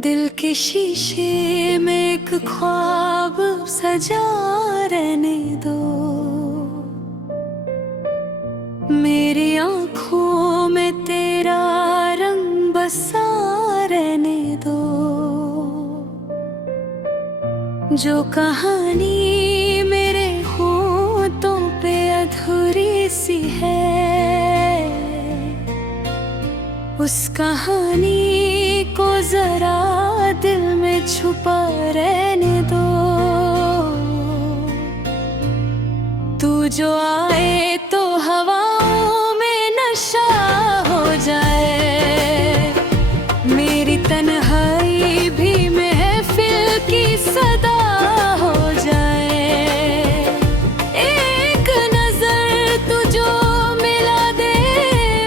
दिल के शीशे में एक ख्वाब सजा रहने दो, मेरी आँखों में तेरा रंग बसा रहने दो। जो कहानी मेरे होठों पे अधूरी सी है, उस कहानी को जरा दिल में छुपा रहने दो। तू जो आए तो हवाओं में नशा हो जाए, मेरी तन्हाई भी महफिल की सदा हो जाए। एक नजर तू जो मिला दे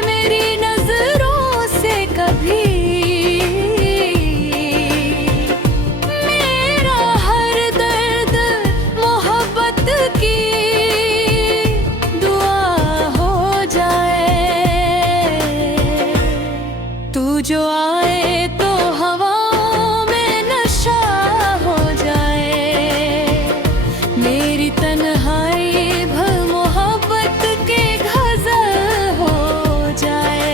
मेरी नजरों से कभी, मेरा हर दर्द मोहब्बत की दुआ हो जाए। तू जो आए तो हवाओं में नशा हो जाए, मेरी तन्हाई भर मोहब्बत के गज़ल हो जाए।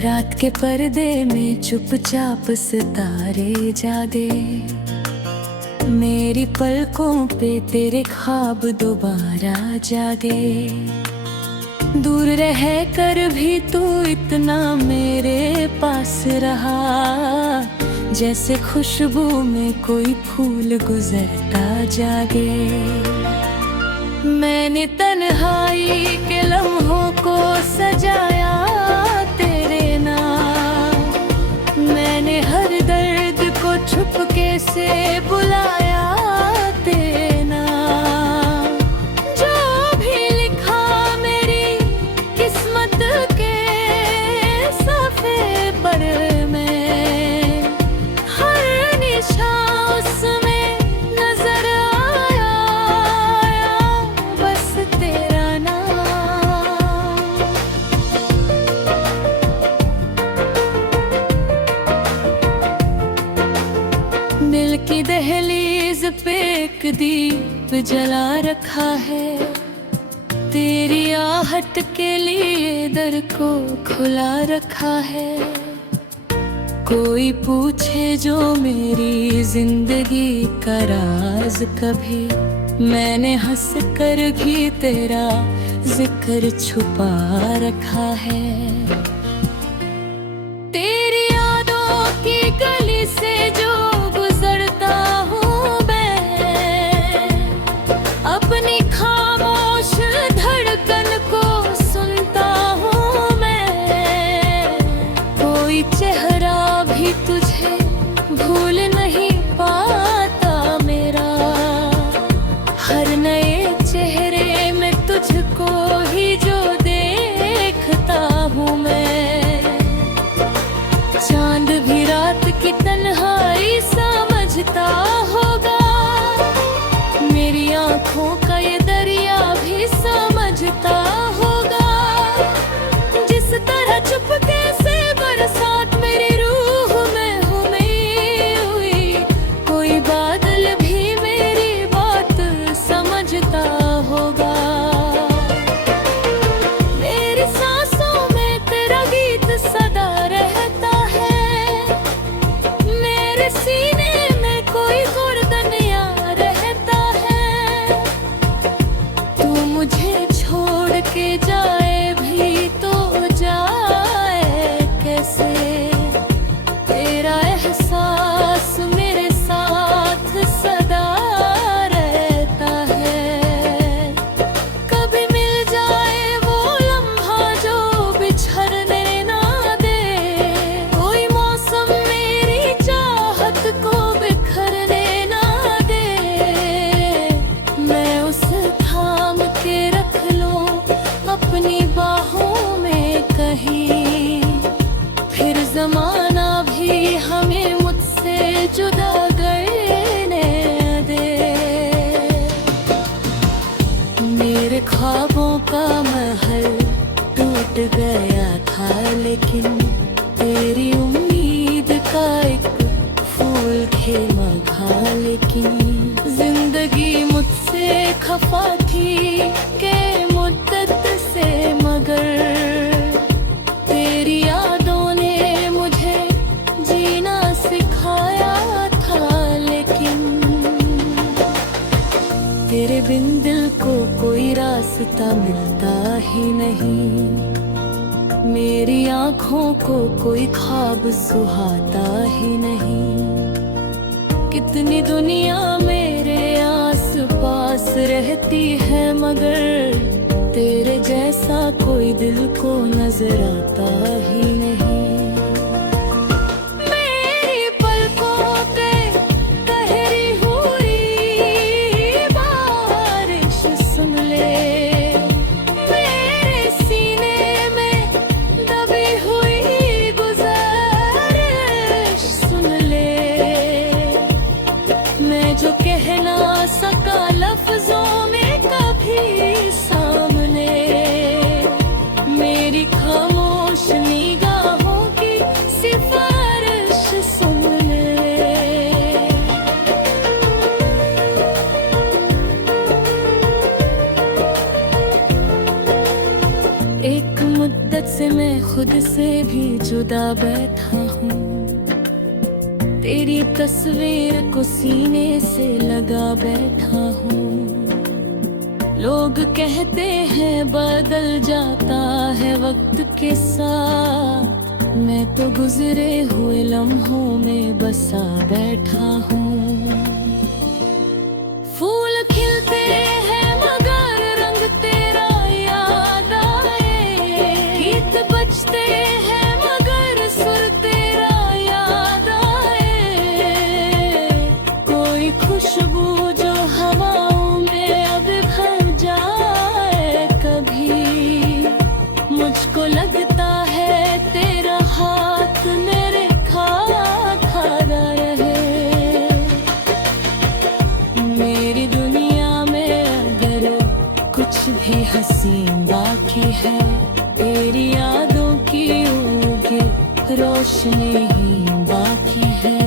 रात के पर्दे में चुपचाप सितारे जागे, मेरी पलकों पे तेरे ख्वाब दोबारा जागे। दूर रह कर भी तू इतना मेरे पास रहा, जैसे खुशबू में कोई फूल गुजरता जागे। मैंने तन्हाई के लम्हों को सजाया तेरे नाम, मैंने हर दर्द को छुपके से बुलाया तेरे नाम। जो भी लिखा मेरी किस्मत के सफ़े पर में, हर निशान उसमें नजर आया बस तेरा नाम। दिल की दहलीज पे एक दीप जला रखा है, तेरी आहट के लिए दर को खुला रखा है। कोई पूछे जो मेरी जिंदगी का राज कभी, मैंने हंस कर भी तेरा जिक्र छुपा रखा है। तेरी यादों की गली से जो गुजरता हूँ मैं, अपनी खामोश धड़कन को सुनता हूँ मैं। कोई चेहरा भी तुझे भूल नहीं पाता मेरा, हर नए चेहरे में तुझको ही जो देखता हूँ मैं। चांद भी रात की तन्हाई समझता होगा, मेरी आँखों का ये दरिया भी समझता होगा। जिस तरह चुपके से बरसात मेरी रूह में हुई हुई, कोई बादल भी मेरी बात समझता होगा। मेरी सांसों में तेरा गीत सदा रहता है, मेरे सीने में कोई गुर्दन यार रहता है। तू मुझे छोड़ के जाए भी तो जाए कैसे, तेरा एहसास मेरे साथ सदा रहता है। कभी मिल जाए वो लम्हा जो बिछड़ने ना दे, कोई मौसम मेरी चाहत को बिखरने ना दे। मैं उसे थाम के रख लूं अपनी बाहों में कहीं, फिर जमाना भी हमें मुझसे जुदा कर टूट गया था, लेकिन तेरी उम्मीद का एक फूल खिला था। लेकिन जिंदगी मुझसे खफा थी के मुद्दत से, मगर तेरी यादों ने मुझे जीना सिखाया था। लेकिन तेरे बिन दिल को कोई रास्ता मिलता ही नहीं, मेरी आँखों को कोई ख्वाब सुहाता ही नहीं। कितनी दुनिया मेरे आस पास रहती है, मगर तेरे जैसा कोई दिल को नजर आता ही नहीं। मेरी पलकों पे ठहरी हुई बारिश सुन ले, मेरे सीने में दबी हुई गुजारिश सुन ले। मैं जो कह ना सका लफ्जों में कभी सामने, मेरी खामोश निगाहों की सिफारिश सुन ले। एक मुद्दत से मैं खुद से भी जुदा बैठा हूँ, तेरी तस्वीर को सीने से लगा बैठा हूँ। लोग कहते हैं बदल जाता है वक्त के साथ, मैं तो गुजरे हुए लम्हों में बसा बैठा हूँ। फूल खिलते हैं मगर रंग तेरा याद आए, गीत बजते हैं मगर सुर तेरा याद आए। कोई खुशबू जो हवाओं में अब भर जाए, कभी मुझको लगता है तेरा हाथ मेरे खाता रहे। मेरी दुनिया में अगर कुछ भी हसीन बाकी है, तेरी यादों की उगे रोशनी ही बाकी है।